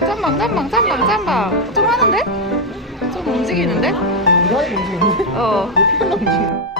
짬방 짬방 짬방 짬방 좀 하는데? 좀 움직이는데? 이거 움직이는데? 어 피가 움직이네.